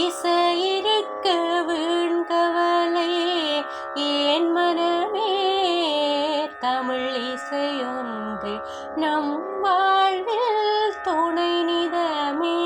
இசையிருக்க வீண்கவலை ஏன் மனமே, தமிழ் இசையொன்று நம் வாழ்வில் துணை நிதமே.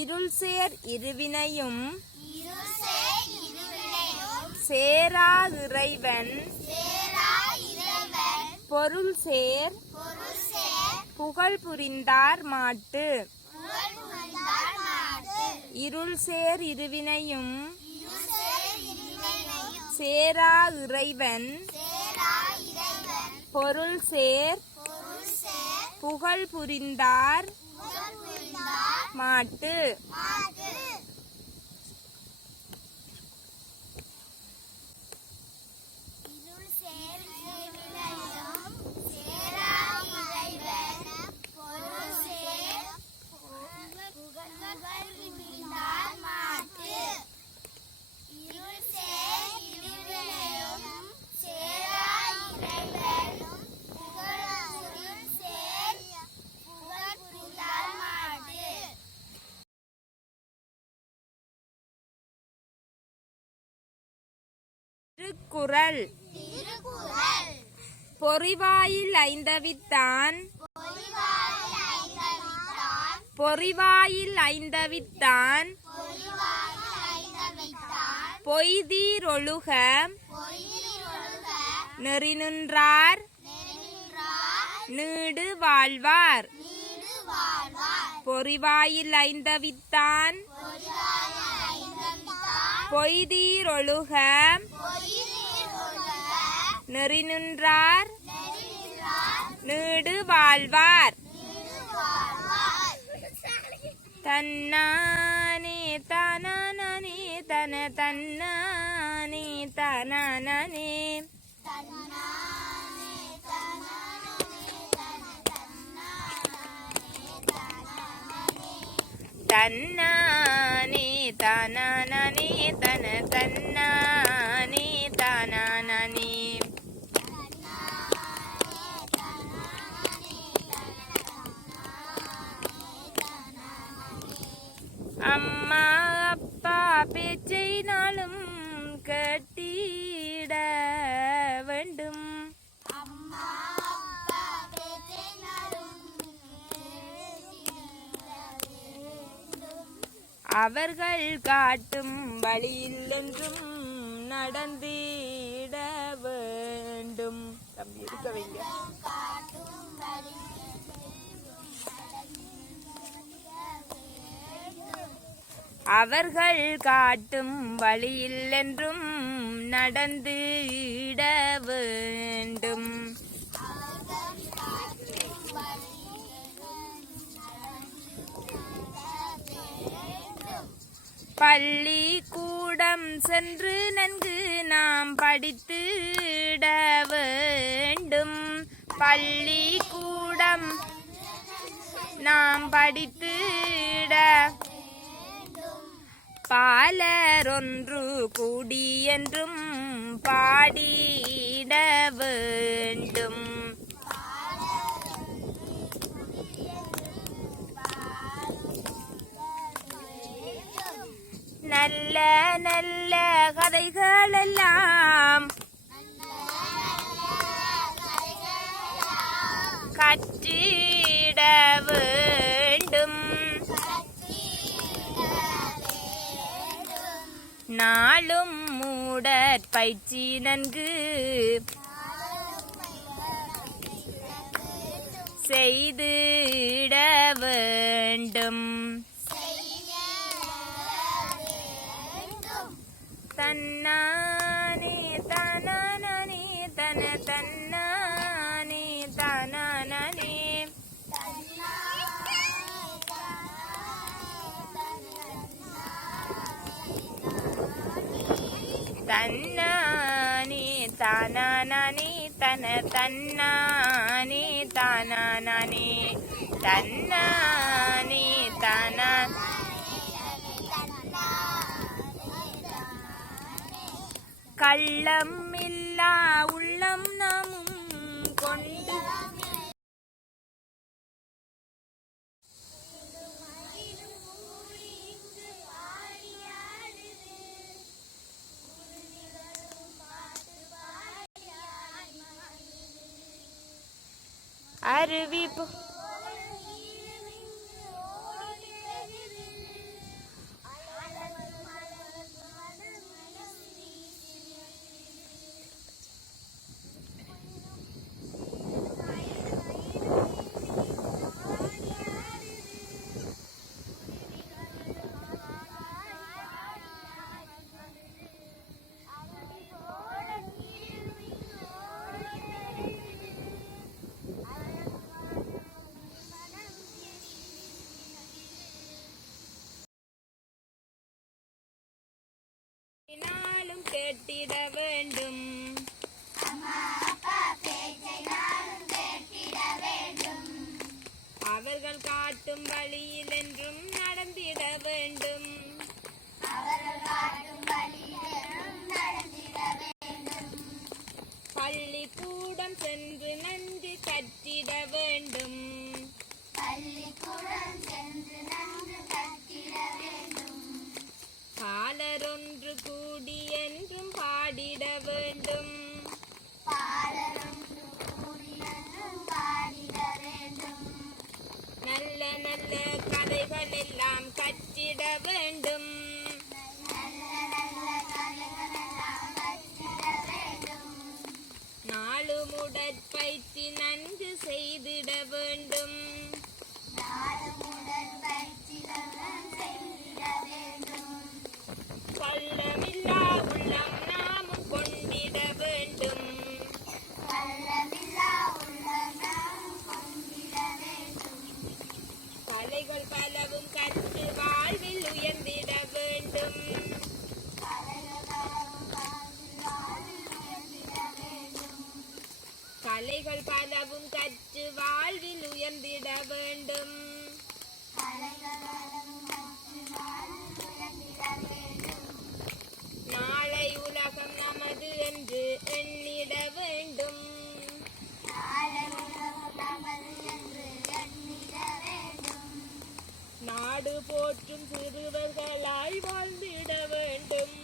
இருள்சேர் இருவினையும் சேரா இறைவன் பொருள்சேர் புகழ் புரிந்தார் மாட்டு. இருள்சேர் இருவினையும் சேரா இறைவன் பொருள்சேர் புகழ் புரிந்தார் மாட்டு. திருக்குறள். பொறிவாயில் ஐந்தவித்தான் பொறிவாயில் ஐந்தவித்தான் பொய்தீரொழுக நெறிநின்றார் நீடு வாழ்வார். பொறிவாயில் ஐந்தவித்தான் பொய்தீரொழுக நெறிநின்றார் நீடு வாழ்வார். தன்னானே தனனே தன தன்னானே தனனே தன்னானே தனனே தன தன்னானே தனனே. அம்மா அப்பா பேச்சை நாளும் கட்டிட வேண்டும். அவர்கள் காட்டும் வழியில் என்றும் நடந்திட வேண்டும். தம்பி இருக்க வைங்க. அவர்கள் காட்டும் வழியில் என்றும் நடந்திட வேண்டும். பள்ளிக்கூடம் சென்று நன்கு நாம் படித்திட வேண்டும். பள்ளிக்கூடம் நாம் படித்திட பாலரொன்று கூடி என்றும் பாடிட வேண்டும். நல்ல நல்ல கதைகளெல்லாம் கற்றிட வேண்டும். நாளும் மூடற்பயிற்சி நன்கு செய்திட வேண்டும். தன்னானே தானானே தன தன்னானே தானானே தன்னானே தானானே தன தன்னானே தானானே தன்னானே தானா கள்ளம் இல்லா உள்ளம் நாமும் கொண்டு அருவி நாளும் கேட்டிட வேண்டும். அவர்கள் காட்டும் வழியில் என்றும் நடந்திட வேண்டும். பள்ளிக்கூடம் சென்று நன்கு கற்றிட வேண்டும். பாலரொன்று கூடி என்றும் பாடிட வேண்டும். நல்ல நல்ல கதைகள் எல்லாம் கற்றிட வேண்டும். நாளும் உடற்பயிற்சி நன்கு செய்திட வேண்டும். கள்ளமில்லா உள்ளம் நாமும் கொண்டிட வேண்டும். கலைகள் பலவும் கற்று வாழ்வில் உயர்ந்திட வேண்டும். கலைகள் பலவும் கற்று வாழ்வில் உயர்ந்திட வேண்டும். நாளை உலகம் நமது என்று எண்ணிட வேண்டும். நாடு போற்றும் சிறுவர்களாய் வாழ்ந்திட வேண்டும்.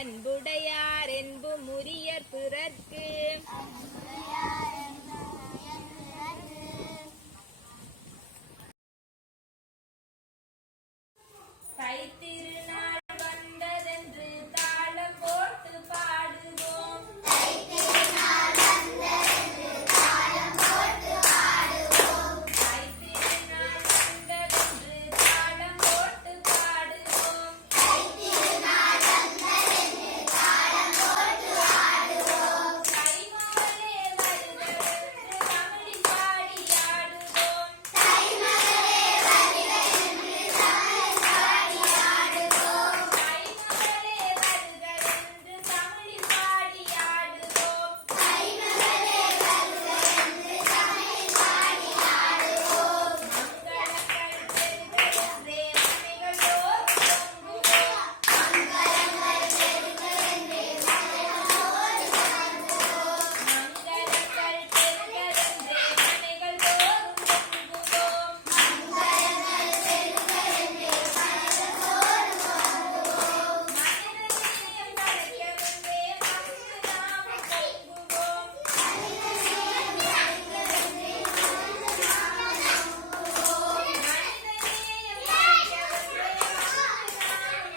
அன்புடையார் என்பும் உரியர் பிறர்க்கு கைத்திருநாள் வந்ததென்று தாளம் போட்டு பாடுவோம். கைத்திருநாள் வந்ததென்று தாளம் போட்டு பாடுவோம். கைத்திருநாள் வந்ததென்று தாளம் போட்டு பாடுவோம். கைத்திருநாள் வந்ததென்று தாளம் போட்டு பாடுவோம். கைமகளே வருகவென்று தமிழில் பாடி ஆடுவோம். கைமகளே வருகவென்று தமிழில் பாடி ஆடுவோம். கைமகளே வருகவென்று தமிழில் பாடி ஆடுவோம். கைமகளே வருகவென்று தமிழில் பாடி ஆடுவோம். மங்களங்கள் பெருகவென்றே மனைகள் தோறும் பொங்குவோம். மங்களங்கள் பெருகவென்றே மனைகள் தோறும் பொங்குவோம். மங்களங்கள் பெருகவென்றே மனைகள் தோறும் பொங்குவோம். மங்களங்கள் பெருகவென்றே மனைகள் தோறும் பொங்குவோம். மனிதநேயம் தழைக்கவென்றே மகிழ்ந்து நாமும் பொங்குவோம். மனிதநேயம் தழைக்கவென்றே மகிழ்ந்து நாமும் பொங்குவோம். மனிதநேயம் தழைக்கவென்றே மகிழ்ந்து நாமும்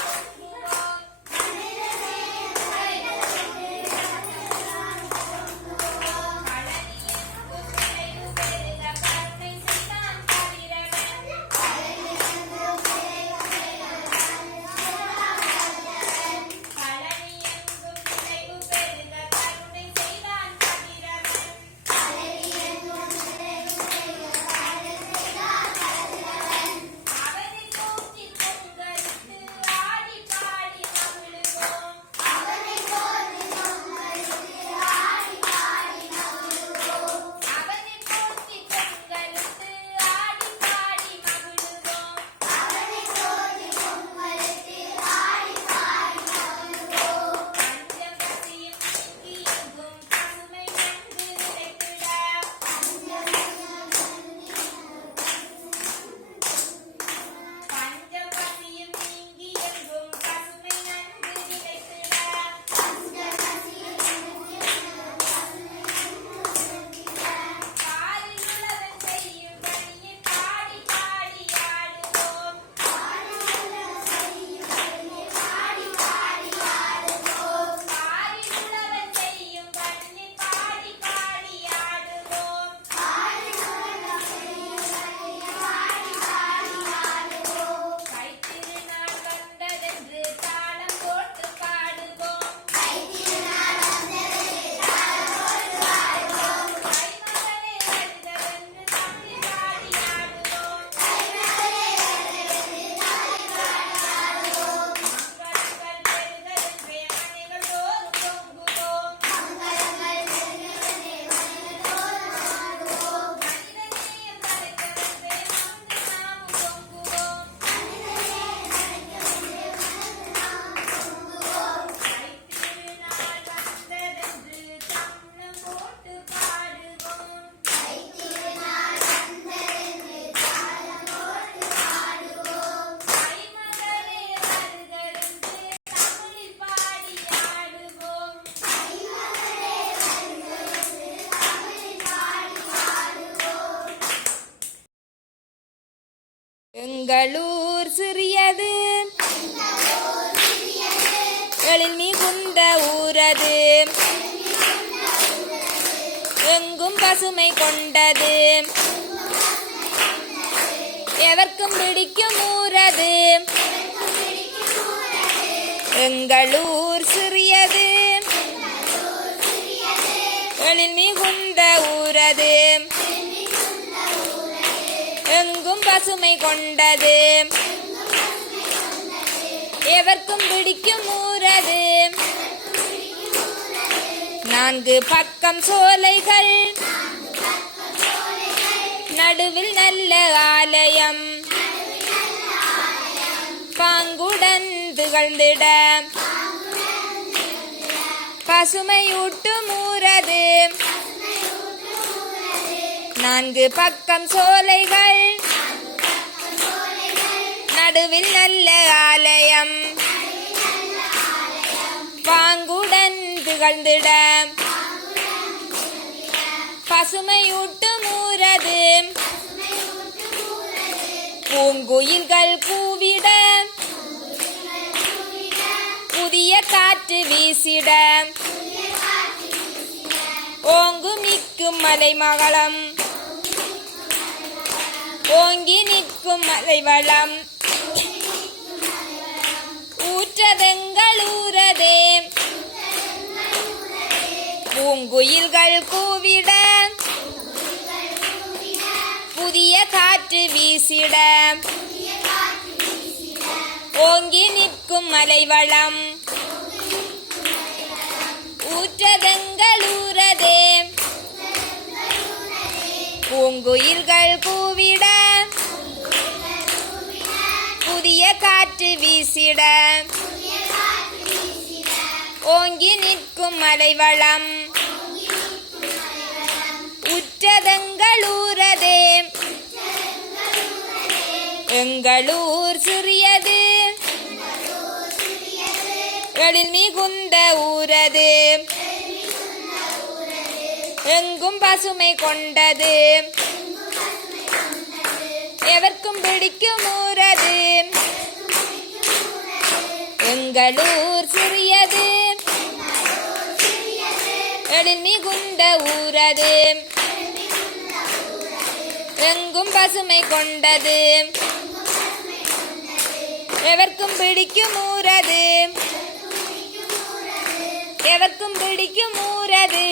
பொங்குவோம். மனிதநேயம் தழைக்கவென்றே மகிழ்ந்து நாமும் பொங்குவோம். களனி என்பும் விளைவு பெருக கருணை செய்தான் கதிரவன். களனி என்பும் விளைவு பெருக களனி என்பும் விளைவு பெருக கருணை செய்தான் கதிரவன். களனி என்பும் விளைவு பெருக கருணை செய்தான் கதிரவன். அவனை போற்றி பொங்கலிட்டு ஆடி பாடி மகிழுவோம். அவனை போற்றி பொங்கலிட்டு ஆடி பாடி மகிழுவோம். அவனை போற்றி பொங்கலிட்டு ஆடி பாடி மகிழுவோம். அவனை போற்றி பொங்கலிட்டு ஆடி பாடி மகிழுவோம். பஞ்சம் பசியும் நீங்கி எங்கும் பசுமை நன்கு நிலைத்திட. பஞ்சம் பசியும் நீங்கி எங்கும் பசுமை நன்கு நிலைத்திட. பாரில் உழவன் செய்யும் பணியை பாடி பாடி ஆடுவோம். பாரில் உழவன் செய்யும் பணியை பாடி பாடி ஆடுவோம். பாரில் உழவன் செய்யும் பணியை பாடி பாடி ஆடுவோம். பாரில் உழவன் செய்யும் பணியை பாடி பாடி ஆடுவோம். கைத்திருநாள் வந்ததென்று தாளம் போட்டு பாடுவோம். கைத்திருநாள் வந்ததென்று தாளம் போட்டு பாடுவோம். கைமகளே வருகவென்று தமிழில் பாடி ஆடுவோம். கைமகளே வருகவென்று தமிழில் பாடி ஆடுவோம். மங்களங்கள் பெருகவென்றே மனைகள் தோறும் பொங்குவோம். மங்களங்கள் பெருகவென்றே மனைகள் தோறும் பொங்குவோம். மனிதநேயம் தழைக்கவென்றே மகிழ்ந்து நாமும் பொங்குவோம். மனிதநேயம் தழைக்கவென்றே மகிழ்ந்து நாமும் பொங்குவோம். கைத்திருநாள் வந்ததென்று தாளம் போட்டு பாடுவோம். கைத்திருநாள் வந்ததென்று தாளம் போட்டு பாடுவோம். கைமகளே வருகவென்று தமிழில் பாடி ஆடுவோம். கைமகளே வருகவென்று தமிழில் பாடி ஆடுவோம். எங்களூர் சிறியது எழில் மிகுந்த ஊரது. எங்கும் பசுமை கொண்டது. எவர்க்கும் பிடிக்கும் ஊரது. எங்களூர் சிறியது எழில் மிகுந்த ஊரது. எங்கும் பசுமை கொண்டது. எவர்க்கும் பிடிக்கும் ஊரது. 4 பக்கம் சோலைகள் நடுவில் நல்ல ஆலயம் பாங்குடன் திகழ்ந்திட பசுமையூட்டும் ஊரது. 4 பக்கம் சோலைகள் நடுவில் நல்ல ஆலயம் பாங்குடன் திகழ்ந்திட பசுமையூட்டும் ஊரது பூங்குயில்கள் கூவிட புதிய காற்று வீசிட ஓங்கு நிற்கும் மலைமகளம் ஓங்கி நிற்கும் மலைவளம் ஊற்றதெங்களூரதே பூங்குயில்கள் கூவிட புதிய காற்று வீசிட ஓங்கி நிற்கும் மலைவளம் ஊற்றதெங்களூரதே பூங்குயில்கள் கூவிட புதிய காற்று வீசிட ஓங்கி நிற்கும் மலைவளம் உற்றதெங்களூரதே எங்களூர் சிறியது எழில் மிகுந்த ஊரது எங்கும் பசுமை கொண்டது எவர்க்கும் பிடிக்கும் ஊரது எங்களூர் சிறியது எழில் மிகுந்த ஊரது எங்கும் பசுமை கொண்டது எவர்க்கும் பிடிக்கும் ஊரது எவர்க்கும் பிடிக்கும் ஊரது